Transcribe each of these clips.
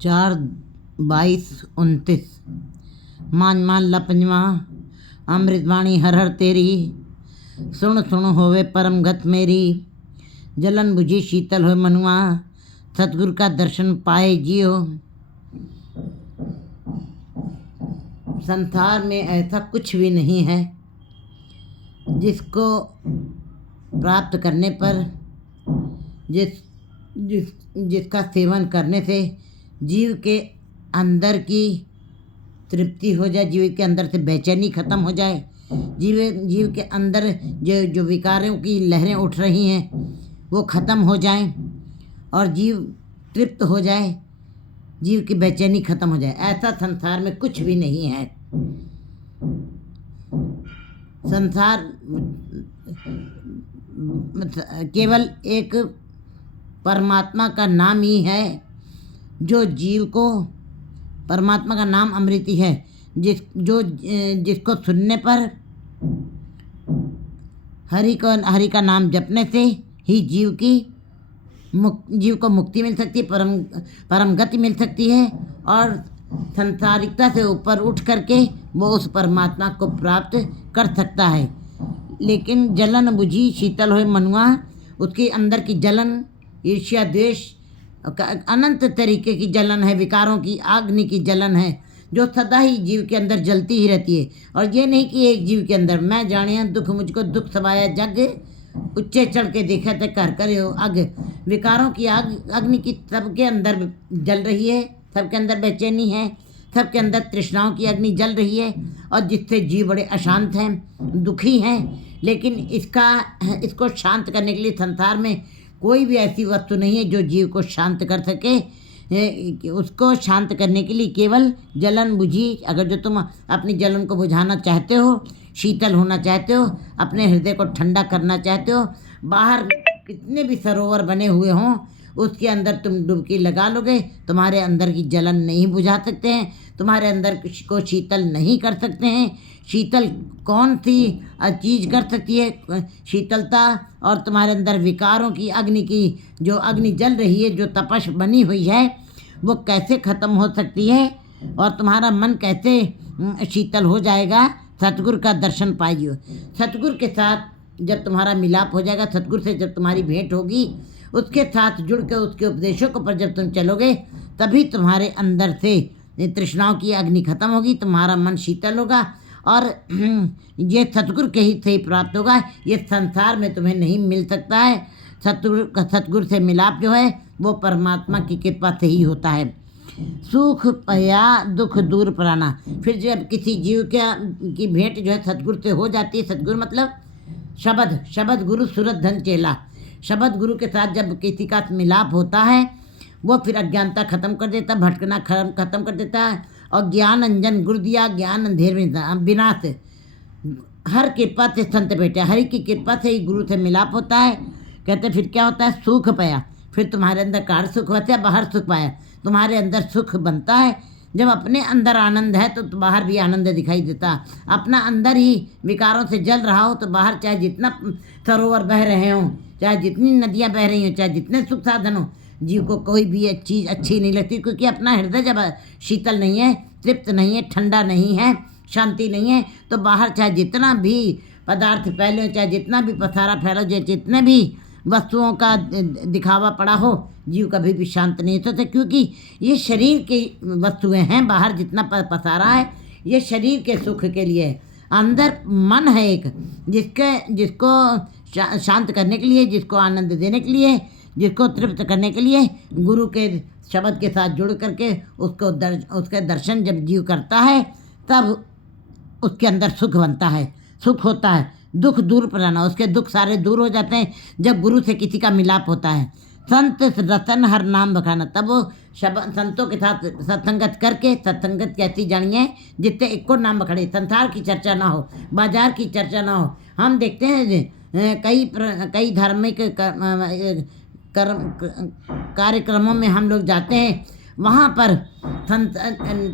4/22/29। मान मान ला पंजवा अमृतवाणी हर हर तेरी, सुन सुन होवे परम गत मेरी। जलन बुझी शीतल हो मनुआ, सतगुरु का दर्शन पाए जियो। संसार में ऐसा कुछ भी नहीं है जिसको प्राप्त करने पर जिसका सेवन करने से जीव के अंदर की तृप्ति हो जाए, जीव के अंदर से बेचैनी खत्म हो जाए, जीव के अंदर जो विकारों की लहरें उठ रही हैं वो खत्म हो जाएं और जीव तृप्त हो जाए, जीव की बेचैनी खत्म हो जाए। ऐसा संसार में कुछ भी नहीं है। संसार केवल एक परमात्मा का नाम ही है जो जीव को, परमात्मा का नाम अमृत ही है जिसको सुनने पर हरि का नाम जपने से ही जीव को मुक्ति मिल सकती है, परम गति मिल सकती है और संसारिकता से ऊपर उठ करके वो उस परमात्मा को प्राप्त कर सकता है। लेकिन जलन बुझी शीतल होए मनुआ, उसके अंदर की जलन, ईर्ष्या, द्वेष, अनंत तरीके की जलन है, विकारों की अग्नि की जलन है जो सदा ही जीव के अंदर जलती ही रहती है। और ये नहीं कि एक जीव के अंदर मैं जाने दुख मुझको दुख समाया जग, उच्चे चढ़ के देखा तो कर करे हो अग। विकारों की आग, अग्नि की सबके अंदर जल रही है, सबके अंदर बेचैनी है, सबके अंदर तृष्णाओं की अग्नि जल रही है और जिससे जीव बड़े अशांत हैं, दुखी हैं। लेकिन इसको शांत करने के लिए संसार में कोई भी ऐसी वस्तु नहीं है जो जीव को शांत कर सके। उसको शांत करने के लिए केवल जलन बुझी, अगर जो तुम अपनी जलन को बुझाना चाहते हो, शीतल होना चाहते हो, अपने हृदय को ठंडा करना चाहते हो, बाहर कितने भी सरोवर बने हुए हों उसके अंदर तुम डुबकी लगा लोगे, तुम्हारे अंदर की जलन नहीं बुझा सकते हैं, तुम्हारे अंदर को शीतल नहीं कर सकते हैं। शीतल कौन सी चीज़ कर सकती है शीतलता? और तुम्हारे अंदर विकारों की अग्नि की जो अग्नि जल रही है, जो तपश बनी हुई है, वो कैसे ख़त्म हो सकती है और तुम्हारा मन कैसे शीतल हो जाएगा? सतगुरु का दर्शन पाइए। सतगुरु के साथ जब तुम्हारा मिलाप हो जाएगा, सतगुरु से जब तुम्हारी भेंट होगी, उसके साथ जुड़ के उसके उपदेशों को पर जब तुम चलोगे, तभी तुम्हारे अंदर से तृष्णाओं की अग्नि खत्म होगी, तुम्हारा मन शीतल होगा और ये सतगुरु के ही से ही प्राप्त होगा। ये संसार में तुम्हें नहीं मिल सकता है। सतगुरु से मिलाप जो है वो परमात्मा की कृपा से ही होता है। सुख पया दुख दूर पराना। फिर जब किसी जीव की भेंट जो है सतगुरु से हो जाती है, सतगुरु मतलब शब्द गुरु सूरत धन चेला। शब्द गुरु के साथ जब किसी का मिलाप होता है, वो फिर अज्ञानता खत्म कर देता, भटकना खत्म कर देता है और ज्ञान अंजन गुरु दिया, ज्ञान अंधेर विनाश। हर कृपा से संत बेटे, हरि की कृपा से ही गुरु से मिलाप होता है। कहते फिर क्या होता है? सुख पाया। फिर तुम्हारे अंदर कार सुख होता है, बाहर सुख पाया, तुम्हारे अंदर सुख बनता है। जब अपने अंदर आनंद है तो बाहर भी आनंद दिखाई देता। अपना अंदर ही विकारों से जल रहा हो तो बाहर चाहे जितना सरोवर बह रहे हों, चाहे जितनी नदियाँ बह रही हों, चाहे जितने सुख साधन हो, जीव को कोई भी चीज़ अच्छी नहीं लगती, क्योंकि अपना हृदय जब शीतल नहीं है, तृप्त नहीं है, ठंडा नहीं है, शांति नहीं है, तो बाहर चाहे जितना भी पदार्थ फैले हो, चाहे जितना भी पसारा फैला हो, जितने भी वस्तुओं का दिखावा पड़ा हो, जीव कभी भी शांत नहीं होता। क्योंकि ये शरीर की वस्तुएं हैं, बाहर जितना पसारा है ये शरीर के सुख के लिए है। अंदर मन है एक जिसको शांत करने के लिए, जिसको आनंद देने के लिए, जिसको तृप्त करने के लिए गुरु के शब्द के साथ जुड़ करके उसके दर्शन जब जीव करता है, तब उसके अंदर सुख बनता है, सुख होता है। दुख दूर पराना, उसके दुख सारे दूर हो जाते हैं जब गुरु से किसी का मिलाप होता है। संत रतन हर नाम बखाना, तब वो संतों के साथ सत्संगत करके, सत्संगत कैसी जानिए जितने एक को नाम बखाड़े, संसार की चर्चा ना हो, बाजार की चर्चा ना हो। हम देखते हैं कई धार्मिक कार्यक्रमों में हम लोग जाते हैं, वहाँ पर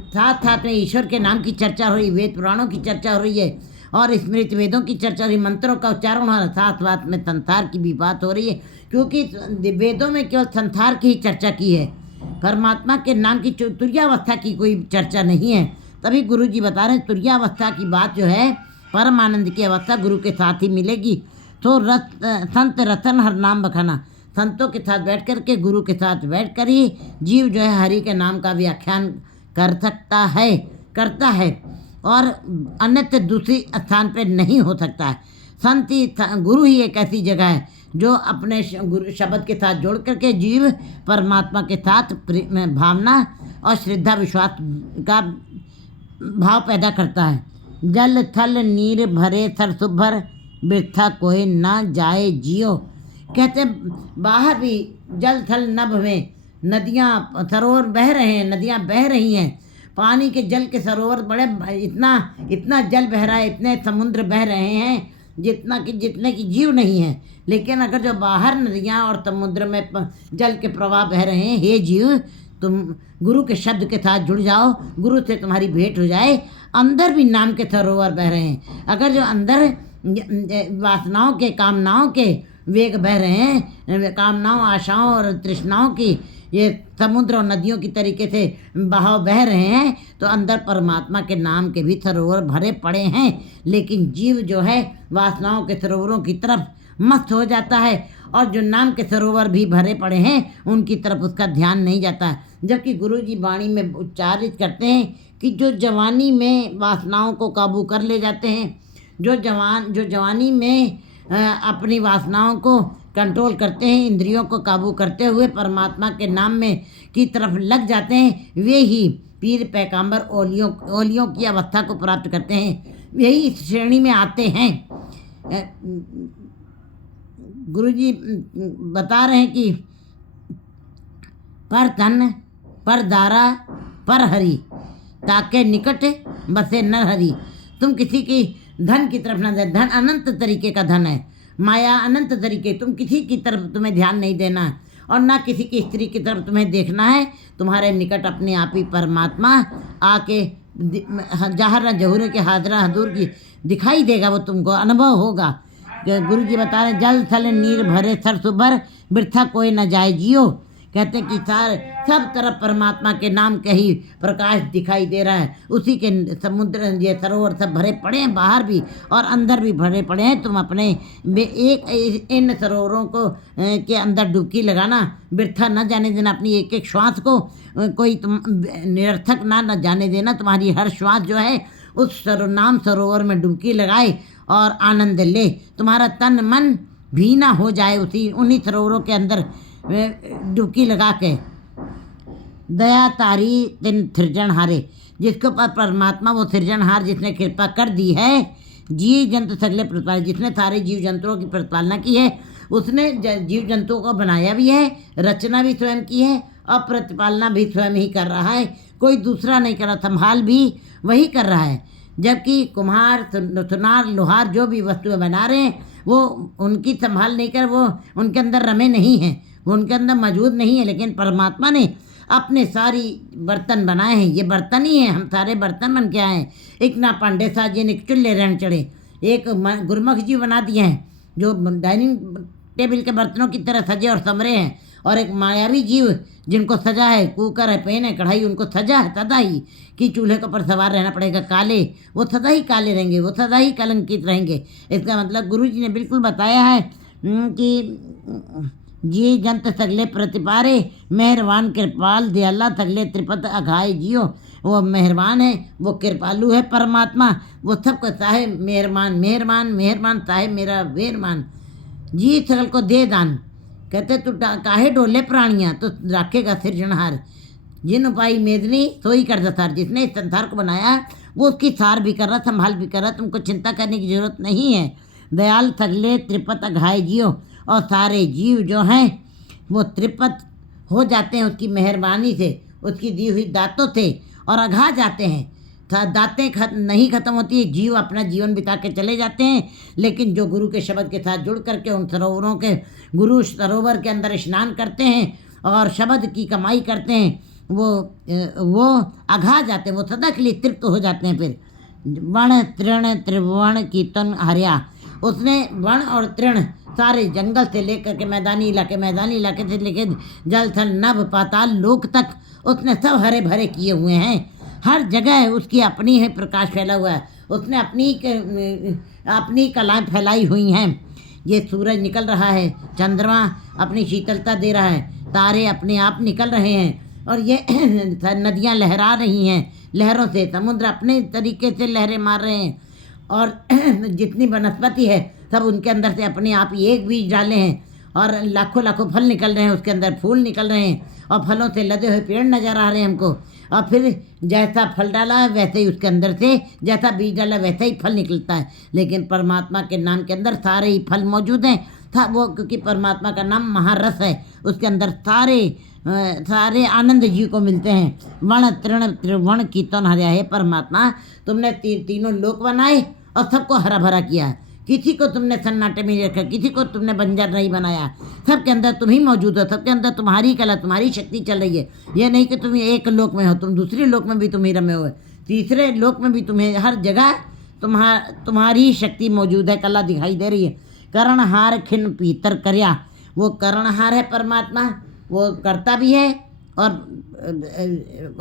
साथ साथ में ईश्वर के नाम की चर्चा हो रही, वेद पुराणों की चर्चा हो रही है और स्मृति वेदों की चर्चा हो रही, मंत्रों का उच्चारण हो रहा, साथ साथ में संसार की भी बात हो रही है। क्योंकि वेदों में केवल संसार की ही चर्चा की है, परमात्मा के नाम की तुर्यावस्था की कोई चर्चा नहीं है। तभी गुरु जी बता रहे हैं तुर्यावस्था की बात जो है, परम आनंद की अवस्था गुरु के साथ ही मिलेगी। तो संत रतन हर नाम बखाना, संतों के साथ बैठ कर के, गुरु के साथ बैठ कर ही जीव जो है हरि के नाम का व्याख्यान कर सकता है, करता है, और अन्यत्र दूसरी स्थान पर नहीं हो सकता है। संत ही, गुरु ही एक ऐसी जगह है जो अपने गुरु शब्द के साथ जोड़ करके जीव परमात्मा के साथ भावना और श्रद्धा विश्वास का भाव पैदा करता है। जल थल नीर भरे थर सुभर, वृथा कोई ना जाए जियो। कहते बाहर भी जल थल नभ में नदियाँ सरोवर बह रहे हैं, नदियाँ बह रही हैं, पानी के जल के सरोवर बड़े, इतना जल बह रहा है, इतने समुद्र बह रहे हैं जितने की जीव नहीं है। लेकिन अगर जो बाहर नदियाँ और समुद्र में जल के प्रवाह बह रहे हैं, हे जीव तुम गुरु के शब्द के साथ जुड़ जाओ, गुरु से तुम्हारी भेंट हो जाए। अंदर भी नाम के सरोवर बह रहे हैं। अगर जो अंदर वासनाओं के, कामनाओं के वेग बह रहे हैं, कामनाओं, आशाओं और तृष्णाओं की ये समुद्र और नदियों की तरीके से बहाव बह रहे हैं, तो अंदर परमात्मा के नाम के भी सरोवर भरे पड़े हैं। लेकिन जीव जो है वासनाओं के सरोवरों की तरफ मस्त हो जाता है, और जो नाम के सरोवर भी भरे पड़े हैं उनकी तरफ उसका ध्यान नहीं जाता है। जबकि गुरु जी वाणी में उच्चारित करते हैं कि जो जवानी में वासनाओं को काबू कर ले जाते हैं, जो जवानी में अपनी वासनाओं को कंट्रोल करते हैं, इंद्रियों को काबू करते हुए परमात्मा के नाम में की तरफ लग जाते हैं, वे ही पीर पैगंबर ओलियों की अवस्था को प्राप्त करते हैं, यही इस श्रेणी में आते हैं। गुरुजी बता रहे हैं कि पर तन पर दारा पर हरि, ताके निकट बसे नर हरि। तुम किसी की धन की तरफ न जाए, धन अनंत तरीके का धन है, माया अनंत तरीके, तुम किसी की तरफ तुम्हें ध्यान नहीं देना है, और ना किसी की स्त्री की तरफ तुम्हें देखना है। तुम्हारे निकट अपने आप ही परमात्मा आके जहर न जहूर के हाजरा हजूर की दिखाई देगा, वो तुमको अनुभव होगा। गुरु जी बता रहे जल थल नीर भरे सर सुभर, वृथा कोई न जाए जियो। कहते हैं कि सब तरफ परमात्मा के नाम का ही प्रकाश दिखाई दे रहा है, उसी के समुद्र ये सरोवर सब भरे पड़े हैं, बाहर भी और अंदर भी भरे पड़े हैं। तुम अपने एक इन सरोवरों को के अंदर डुबकी लगाना, वृथा न जाने देना, अपनी एक एक श्वास को कोई तुम निरर्थक ना जाने देना। तुम्हारी हर श्वास जो है उस नाम सरोवर में डुबकी लगाए और आनंद ले, तुम्हारा तन मन भीना हो जाए उन्हीं सरोवरों के अंदर डुबकी लगा के। दया तारी तिन सृजनहारे, जिसके ऊपर परमात्मा वो सृजनहार जिसने कृपा कर दी है, जीव जंतु सगले प्रतिपाल, जिसने सारे जीव जंतुओं की प्रतिपालना की है, उसने जीव जंतुओं को बनाया भी है, रचना भी स्वयं की है और प्रतिपालना भी स्वयं ही कर रहा है, कोई दूसरा नहीं कर रहा, संभाल भी वही कर रहा है। जबकि कुम्हार, सुनार, लोहार जो भी वस्तुएं बना रहे हैं वो उनकी संभाल नहीं कर, वो उनके अंदर रमे नहीं हैं, वो उनके अंदर मौजूद नहीं है। लेकिन परमात्मा ने अपने सारी बर्तन बनाए हैं, ये बर्तन ही हैं, हम सारे बर्तन बन के आए हैं। एक ना पांडे साह जी ने चूल्हे रहन चढ़े, एक गुरमुख जी बना दिए हैं जो डाइनिंग टेबल के बर्तनों की तरह सजे और संवरे हैं, और एक मायावी जीव जिनको सजा है, कुकर है, पेन है, कढ़ाई, उनको सजा है सदा ही कि चूल्हे के ऊपर सवार रहना पड़ेगा, काले, वो सदा ही काले रहेंगे, वो सदा ही कलंकित रहेंगे। इसका मतलब गुरु जी ने बिल्कुल बताया है कि जी जंत सगले प्रतिपारे, मेहरबान कृपाल दयाला सगले त्रिपत अघाए जियो। वो मेहरबान है, वो कृपालु है परमात्मा, वो सबको चाहे मेहरबान मेहरबान मेहरबान चाहे मेरा मेहरबान, जी सगल को दे दान। कहते तू काहे डोले प्राणियाँ, तो रखेगा सृजनहार, जिन उपाय मेदनी सोई कर दसार। जिसने इस संसार को बनाया वो उसकी सार भी कर रहा, संभाल भी कर रहा, तुमको चिंता करने की जरूरत नहीं है। दयाल सगले त्रिपत अघाए जियो, और सारे जीव जो हैं वो त्रिपत हो जाते हैं उसकी मेहरबानी से, उसकी दी हुई दातों से, और अघा जाते हैं। दातें नहीं ख़त्म होती है, जीव अपना जीवन बिता के चले जाते हैं। लेकिन जो गुरु के शब्द के साथ जुड़ करके उन सरोवरों के, गुरु सरोवर के अंदर स्नान करते हैं और शब्द की कमाई करते हैं, वो अघा जाते हैं, वो सदा के लिए तृप्त हो जाते हैं। फिर वण तृण त्रिवण कीर्तन हरिया, उसने वण और तृण सारे जंगल से लेकर के मैदानी इलाके से लेकर जल थल नभ पाताल लोक तक उसने सब हरे भरे किए हुए हैं। हर जगह उसकी अपनी है प्रकाश फैला हुआ है, उसने अपनी कलाएँ फैलाई हुई हैं। ये सूरज निकल रहा है, चंद्रमा अपनी शीतलता दे रहा है, तारे अपने आप निकल रहे हैं और ये नदियाँ लहरा रही हैं, लहरों से समुद्र अपने तरीके से लहरें मार रहे हैं और जितनी वनस्पति है सब उनके अंदर से अपने आप ही एक बीज डाले हैं और लाखों लाखों फल निकल रहे हैं, उसके अंदर फूल निकल रहे हैं और फलों से लदे हुए पेड़ नज़र आ रहे हैं हमको। और फिर जैसा फल डाला है वैसे ही उसके अंदर से, जैसा बीज डाला वैसे ही फल निकलता है। लेकिन परमात्मा के नाम के अंदर सारे ही फल मौजूद हैं था वो, क्योंकि परमात्मा का नाम महारस है, उसके अंदर सारे आनंद जी को मिलते हैं। वण तृण त्रिवण कीर्तन हर्या है परमात्मा, तुमने तीनों लोक बनाए और सबको हरा भरा किया है। किसी को तुमने सन्नाटे में रखा, किसी को तुमने बंजर नहीं बनाया, सबके अंदर तुम ही मौजूद हो, सबके अंदर तुम्हारी कला तुम्हारी शक्ति चल रही है। ये नहीं कि तुम एक लोक में हो, तुम दूसरे लोक में भी तुम ही रमे हो, तीसरे लोक में भी तुम्हें, हर जगह तुम्हारी शक्ति मौजूद है, कला दिखाई दे रही है। करणहार खिन पीतर कर्या, वो करणहार है परमात्मा, वो करता भी है और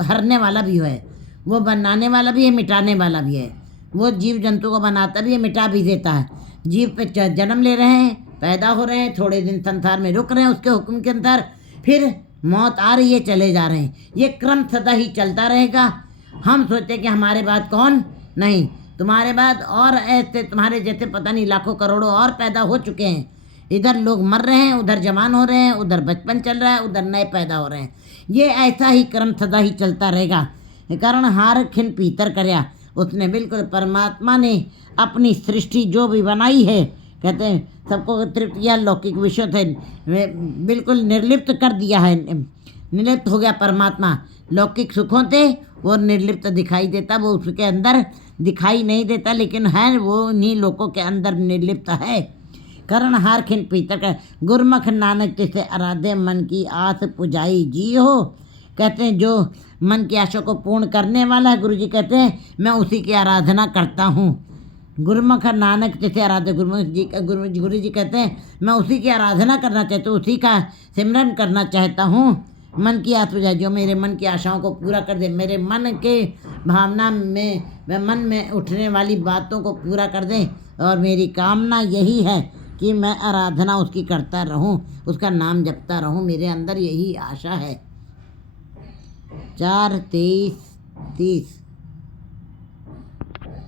हरने वाला भी है, वो बनाने वाला भी है, मिटाने वाला भी है। वो जीव जंतु को बनाता भी है, मिटा भी देता है। जीव पे जन्म ले रहे हैं, पैदा हो रहे हैं, थोड़े दिन संसार में रुक रहे हैं उसके हुक्म के अंदर, फिर मौत आ रही है, चले जा रहे हैं। ये क्रम सदा ही चलता रहेगा। हम सोचते कि हमारे बाद कौन, नहीं, तुम्हारे बाद और ऐसे तुम्हारे जैसे पता नहीं लाखों करोड़ों और पैदा हो चुके हैं। इधर लोग मर रहे हैं, उधर जवान हो रहे हैं, उधर बचपन चल रहा है, उधर नए पैदा हो रहे हैं। ये ऐसा ही क्रम सदा ही चलता रहेगा। कारण हार खिन पीतर कर्या, उसने बिल्कुल परमात्मा ने अपनी सृष्टि जो भी बनाई है, कहते हैं सबको तृप्त या लौकिक विषयों से बिल्कुल निर्लिप्त कर दिया है, निर्लिप्त हो गया परमात्मा। लौकिक सुखों से वो निर्लिप्त दिखाई देता, वो उसके अंदर दिखाई नहीं देता, लेकिन है वो उन्हीं लोगों के अंदर निर्लिप्त है। करण हार खिन पीतर कर गुरमुख नानक जैसे आराध्य मन की आस पुजाई जी हो, कहते हैं जो मन की आशा को पूर्ण करने वाला है, गुरु जी कहते हैं मैं उसी की आराधना करता हूँ। गुरमुख नानक जैसे आराध्य, गुरु जी कहते हैं मैं उसी की आराधना करना चाहता हूँ, उसी का सिमरन करना चाहता हूँ। मन की आस पुजाई, जो मेरे मन की आशाओं को पूरा कर दे, मेरे मन के भावना में, मन में उठने वाली बातों को पूरा कर दे। और मेरी कामना यही है कि मैं आराधना उसकी करता रहूं, उसका नाम जपता रहूं, मेरे अंदर यही आशा है। 4-23-30